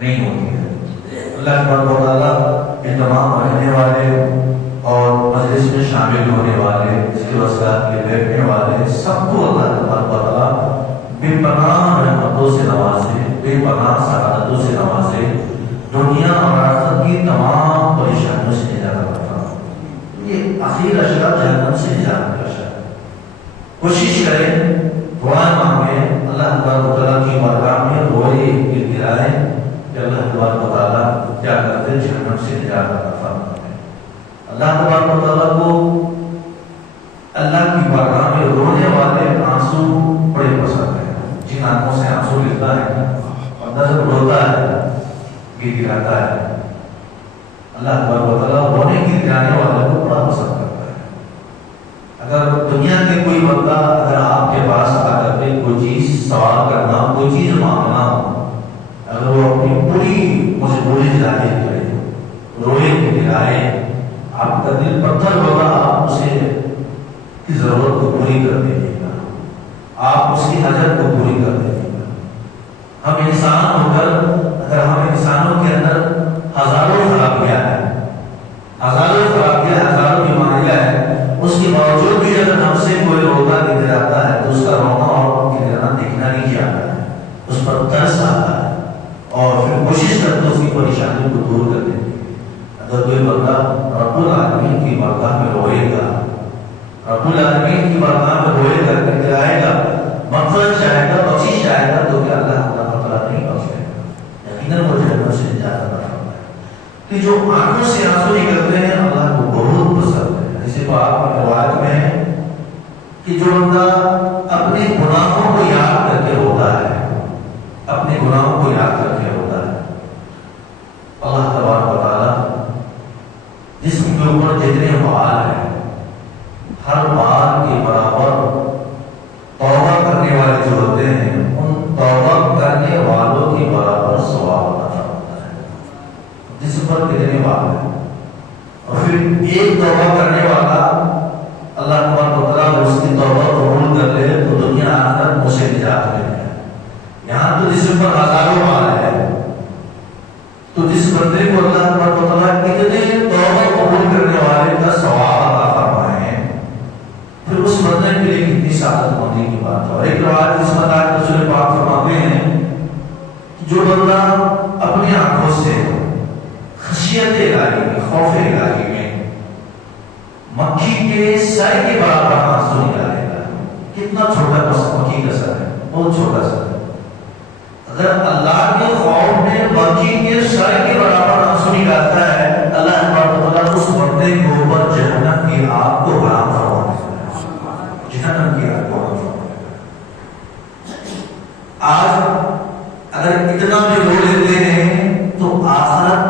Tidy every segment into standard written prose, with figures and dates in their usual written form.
نہیں ہوتی ہے۔ اللہ تبارک و تعالیٰ ان تمام پڑھنے والے اور مجلس میں شامل ہونے والے، اس کے وسیلات کے بیٹھنے والے سب کو اللہ تبارک و تعالیٰ بے پناہ رحمتوں سے نوازے، بے پناہ سعادتوں سے نوازے، دنیا اور آخرت کی تمام پریشانیوں سے نجات عطا فرمائے۔ یہ آخری اشرا جہنم سے نجات کا اشرا ہے۔ کوشش کریں، دعائیں مانگیں، اللہ تبارک و تعالیٰ کی بارگاہ میں روئے گڑگڑائیں کہ اللہ تبارک و تعالیٰ کیا کرتے جہنم سے نجات عطا فرمائے۔ اللہ تبارک و تعالیٰ کو اللہ کی بارگاہ میں رونے والے آنسو بڑے پسند ہیں۔ جن آنکھوں سے آنسو گرتا ہے اور نظر روتا ہے، گڑگڑاتا ہے، اللہ تبارک و تعالیٰ رونے گڑگڑانے والے کو بڑا پسند کرتا ہے۔ اگر دنیا کے کوئی بندہ اگر آپ کے پاس آ کر کے کوئی چیز سوال کرنا، کوئی چیز مانگنا ہو، اگر وہ اپنی پوری مجبوری ظاہر کرے، روئے گڑگڑائے، آپ کا دل پتھر ہوگا، آپ اسے کی ضرورت کو پوری کر دیجیے گا، آپ اس کی حاجت کو پوری کر دیجیے گا۔ ہم انسان ہو کر اگر ہم انسانوں کے اندر ہزاروں خرابیاں ہیں، ہزاروں بیماریاں ہیں، اس کے باوجود بھی اگر ہم سے کوئی روتا گڑگڑاتا ہے تو اس کا رونا اور گڑگڑانا دیکھنا نہیں چاہتا ہے، اس پر ترس آتا ہے اور پھر کوشش کرتے اس کی پریشانی کو دور کر دیتے۔ اگر کوئی بندہ رب العالمین کی بارگاہ میں روئے گا، رب العالمین کی بارگاہ میں روئے گا، گڑگڑائے گا، مغفرت چاہے گا، بخشش چاہے گا، تو کہ اللہ تعالیٰ نہیں بخشے گا، یقیناً وہ جہنم سے نجات عطا فرمائے۔ کہ جو آنکھوں سے آنسو نکلتے ہیں اللہ کو بہت پسند ہے۔ جیسے آپ کی روایت میں ہے کہ جو بندہ اپنے گناہوں کو یاد کر کے روتا ہے، اپنے گناہوں کو یاد کر کے روتا ہے، اللہ تبارک و تعالیٰ جسم کے اوپر جتنے بال ہیں ہر بال کے برابر توبہ کرنے والے جو ہوتے ہیں ان توبہ کرنے والوں کے برابر ثواب عطا ہوتا ہے۔ جسم پر کتنے بال ہیں اور پھر ایک توبہ کرنے والا اللہ تبارک و تعالیٰ اس کی توبہ قبول کر لے تو دنیا آخرت میں سے نجات مل جائے۔ یہاں تو جسم پر ہزاروں بال ہے، تو جس بندے کو اللہ تبارک و تعالیٰ کتنے توبہ قبول کرنے والے کا ثواب عطا فرمائے، پھر اس بندے کے لیے کتنی سعادت مندی کی بات ہے۔ اور ایک روایت اس بات ہے رسول پاک فرماتے ہیں جو بندہ اپنی آنکھوں سے خشیت الہی میں، خوف الہی میں مکھی کے سر کے برابر آنسو نکالے گا، کتنا چھوٹا مکھی کا سر ہے، بہت چھوٹا سر ہے، اگر اللہ کے خوف میں مکھی کے سر کے برابر آنسو نکالتا ہے، اللہ تبارک و تعالیٰ اس بندے کے اوپر جہنم کی آگ کو حرام فرما دیتا ہے، جہنم کی آگ کو حرام فرما دیتا ہے۔ آج اگر اتنا بھی رو لیتے ہیں تو آخرت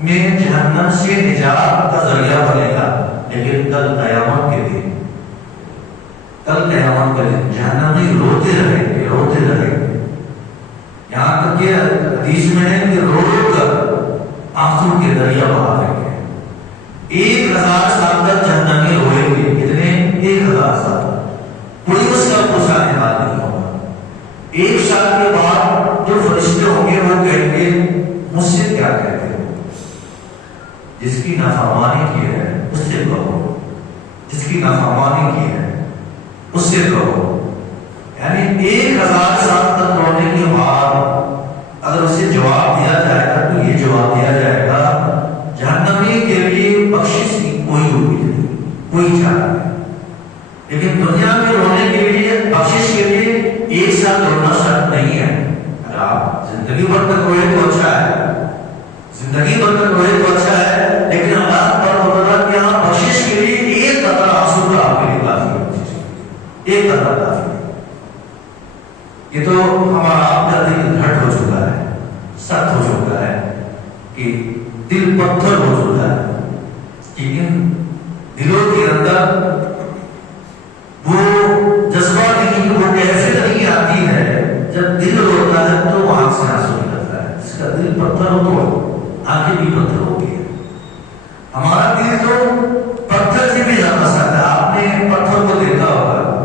میں جہنم سے نجات کا ذریعہ بنے گا، لیکن کل قیامت کے دن، کل قیامت کے دن جہنم میں روتے رہیں گے، روتے رہیں گے، یہاں تک کہ حدیث میں ہے کہ رو رو کر آنسو کے دریا بہا دیں گے۔ 1000 سال تک جہنم میں روئیں گے، کتنے؟ 1000 سال تک کوئی اس کا پوچھانے والا نہیں ہوگا۔ 1 سال کے بعد جو فرشتے ہوں گے وہ کہیں گے مجھ سے کیا کہتے ہو؟ جس کی نافرمانی کی ہے اس سے کہو، جس کی نافرمانی کی ہے اس سے کہو۔ یعنی 1000 سال تک رونے کے بعد اگر اسے جواب دیا جائے گا تو یہ جواب دیا جائے گا جہنمی کے لیے بخشش کی کوئی امید نہیں، کوئی چارہ نہیں، لیکن دنیا میں رونے کے لیے، بخشش کے لیے 1 سال رونا شرط نہیں ہے۔ اگر آپ زندگی بھر تک روئے تو اچھا ہے، زندگی بھر تک روئے تو اچھا ہے، لیکن اللہ پر مطلب کہ یہاں بخشش کے لیے 1 قطرہ آنسو کا آپ کے لیے کافی ہے، 1 قطرہ کافی ہے۔ یہ تو ہمارا آپ کا دل گھٹ ہو چکا ہے، سخت ہو چکا ہے، کہ دل پتھر ہو چکا ہے، کہ ان دلوں کے اندر وہ جذبہ نہیں، وہ کیفیت نہیں آتی ہے۔ جب دل روتا ہے تو آنکھ سے آنسو نکلتا ہے، جس کا دل پتھر ہو تو آنکھیں بھی پتھر ہو گئی ہے۔ ہمارا دل تو پتھر سے بھی زیادہ سخت ہے۔ آپ نے پتھر کو دیکھا ہوگا،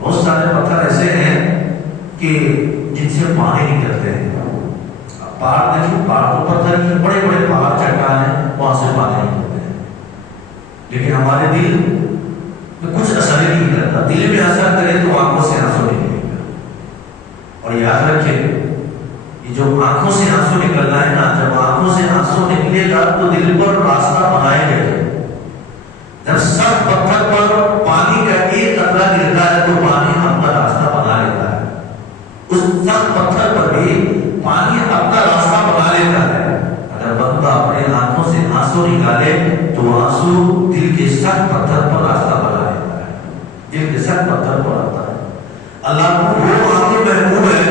بہت سارے پتھر ایسے ہیں کہ جن سے پانی نکلتے ہیں، پار دیکھیں پتھر کی بڑے بڑے پہاڑ چٹان ہیں وہاں سے پانی نکلتے ہیں، لیکن ہمارے دل میں کچھ اثر ہی نہیں کرتا. دل میں اثر کرے تو آنکھوں سے آنسو نکلے گا. اور یاد رکھے یہ جو آنکھوں سے آنسو نکلنا ہے نا، جب آنکھوں سے آنسو نکلے گا تو دل پر راستہ بنائے گئے. جب سخت پتھر پر پانی کا ایک قطرہ گرتا ہے تو پانی اپنا راستہ بنا لیتا ہے. اس سخت پتھر پر بھی پانی اپنا راستہ بنا لیتا ہے. اگر بندہ اپنے آنکھوں سے آنسو نکالے تو آنسو دل کے سخت پتھر پر راستہ بنا لیتا ہے، دل کے سخت پتھر پر آتا ہے. اللہ کو وہ آنکھیں محبوب ہے،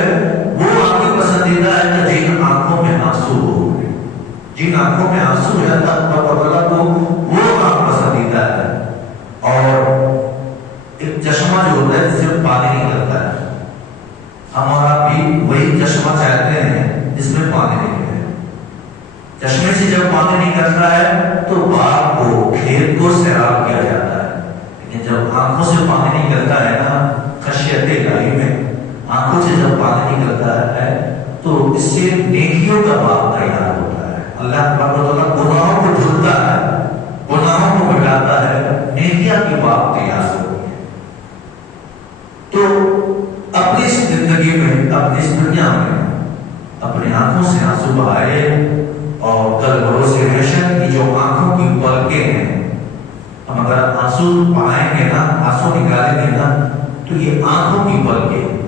وہ آنکھیں پسندیدہ ہے کہ جن آنکھوں میں آنسو ہو، جن آنکھوں میں آنسو ہے اللہ کو وہ آنکھ پسندیدہ ہے. اور ایک چشمہ جو ہوتا ہے جس سے پانی نکلتا ہے، ہمارا بھی وہی چشمہ چاہتے ہیں جس میں پانی نکلے. چشمے سے جب پانی نکلتا ہے تو باغ کو، کھیت کو سیراب کیا جاتا ہے. لیکن جب آنکھوں سے پانی نکلتا ہے نا، خشیت الہی میں آنکھوں سے جب پانی نکلتا ہے تو اس سے نیکیوں کا باغ تیار ہوتا ہے. اللہ تعالیٰ گناہوں کو دھلتا ہے، گناہوں کو مٹاتا ہے، نیکیاں کی باغ تیار ہوتی ہے. تو اپنی اس زندگی میں، اپنی اس دنیا میں اپنی آنکھوں سے آنسو بہائے اور کل بھروسے حشر کی جو آنکھوں کی پلکیں ہیں، ہم اگر آنسو بہائیں گے نا، آنسو نکالیں گے نا، تو یہ آنکھوں کی پلکیں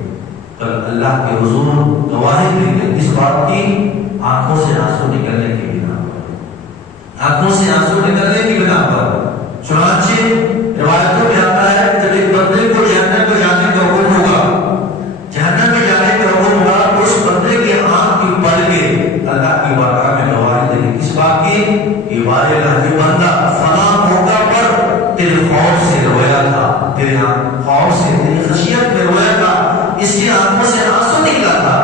کل اللہ کے حضور گواہی دیں گے اس بات کی، آنکھوں سے آنسو نکلنے کی بنا پر، آنکھوں سے آنسو نکلنے کی بنا پر. چنانچہ روایتوں میں آتا ہے جب ایک بندے کو جہنم میں جانے کا حکم ہوگا، جہنم میں جانے کا حکم ہوگا، اس بندے کے آنکھ کی پلکیں اللہ کی بارگاہ میں گواہی دیں گے اس بات کی کہ واہ اللہ یہ بندہ فلاں موقع پر تیرے خوف سے رویا تھا، تیرے خوف سے، تیری خشیت میں رویا تھا، اس کی آنکھوں سے آنسو نکلا تھا.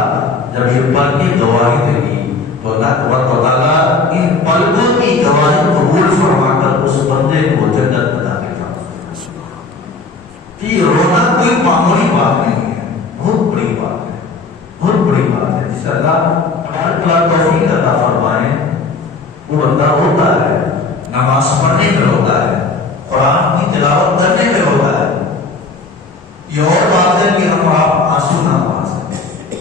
جب یہ پلکیں گواہی دے گی تو اللہ تبارک و تعالیٰ ان پلکوں کی گواہی قبول فرما کر اس بندے کو جنت میں داخل فرمائے. کہ رونا کوئی معمولی بات نہیں ہے، بہت بڑی بات ہے، بہت بڑی بات ہے. جس اللہ ہمارے توفیق عطا فرمائے وہ بندہ ہوتا ہے نماز پڑھنے میں ہوتا ہے، قرآن کی تلاوت کرنے میں ہوتا ہے. یہ اور بات ہے کہ ہم آپ آنسو نہ بہا سکتے.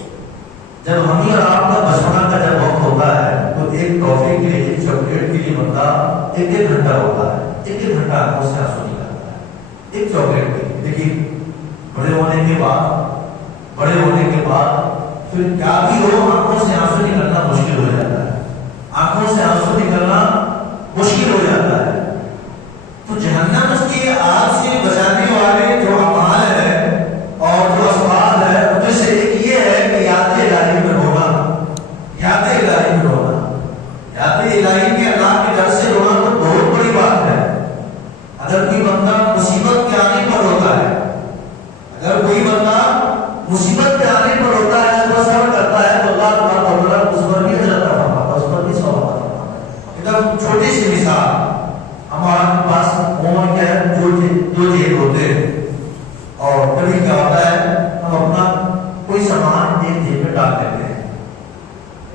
جب ہم اور آپ کا بچپنا کا جب وقت ہوتا ہے تو ایک ٹافی کے لیے، ایک چاکلیٹ کے لیے بندہ ایک گھنٹہ ہوتا ہے، ایک گھنٹہ آنکھوں سے آنسو نکالتا ہے ایک چاکلیٹ کے لیے. لیکن بڑے ہونے کے بعد پھر کیا بھی ہو، آنکھوں سے آنسو نکلنا مشکل ہو جاتا ہے، آنکھوں سے آنسو نکلنا مشکل ہو جاتا ہے. تو جہنم اس کی آگ سے بچانے والے جو اعمال ہے اور جو اسباب ہے ان میں سے ایک یہ ہے کہ یاد الہی میں رونا، یاد الہی میں رونا، یاد الہی کے اللہ کے ڈر سے رونا تو بہت بڑی بات ہے. اگر کوئی بندہ مصیبت کے آنے پر روتا ہے، اگر کوئی بندہ مصیبت کے آنے پر روتا ہے تو صبر کرتا ہے تو اللہ تعالیٰ اس پر بھی اجر عطا فرماتا ہے، اس پر بھی ثواب عطا فرماتا ہے. ایک دم چھوٹی سی مثال، ہمارے پاس عمر کیا ہے، دو جیب ہوتے ہیں اور کبھی کیا ہوتا ہے ہم اپنا کوئی سامان ایک جیب میں ڈال دیتے ہیں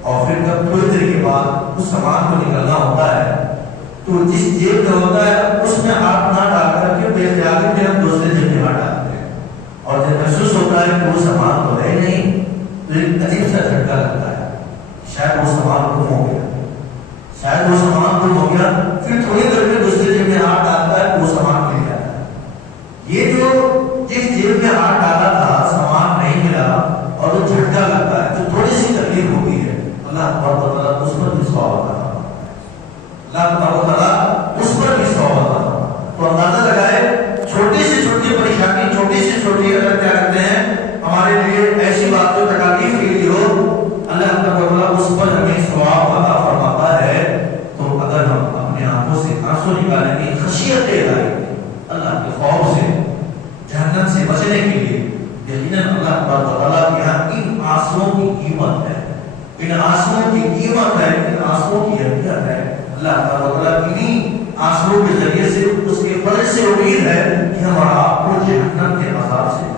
اور پھر جب تھوڑی دیر کے بعد اس سامان کو نکلنا ہوتا ہے تو جس جیب میں ہوتا ہے اس میں ہاتھ نہ ڈال کر کے بے خیالی میں ہم دوسرے جیب میں ہاتھ ڈالتے ہیں اور جب محسوس ہوتا ہے کہ وہ سامان تو ہے نہیں تو ایک عجیب سا جھٹکا لگتا ہے، شاید وہ سامان گم ہو گیا، شاید وہ سامان گم ہو گیا. پھر تھوڑی دیر میں دوسرے جیب میں ہاتھ ڈالتا ہے وہ سامان مل جاتا ہے. یہ جو جس جیب میں ہاتھ ڈالا تھا سامان نہیں ملا اور وہ جھٹکا لگتا ہے تو تھوڑی سی تکلیف ہوتی ہے، اللہ تعالیٰ اس پر بھی ثواب عطا فرماتا ہے، اللہ تعالیٰ اس پر بھی ثواب عطا فرماتا ہے. تو اندازہ لگائے چھوٹی سے چھوٹی پریشانی، چھوٹی سے چھوٹی اگر کیا کرتے ہیں ہمارے لیے ایسی بات جو تکلیف کے لیے ہو، اللہ تعالیٰ اس پر ہمیں ثواب عطا فرماتا ہے. تو اگر ہم اپنے آنکھوں سے آنسو نکالیں گے خشیت الہی، اللہ کے خوف سے، جہنم سے بچنے کے لیے، یقیناً اللہ تعالیٰ کے یہاں ان آنسوؤں کی قیمت ہے، ان آنسوؤں کی قیمت ہے، ان آنسوؤں کی اہمیت ہے. اللہ تعالیٰ انہیں آنسوؤں کے ذریعے سے اس کے فضل سے امید ہے کہ ہمارا آپ کو جہنم کے عذاب سے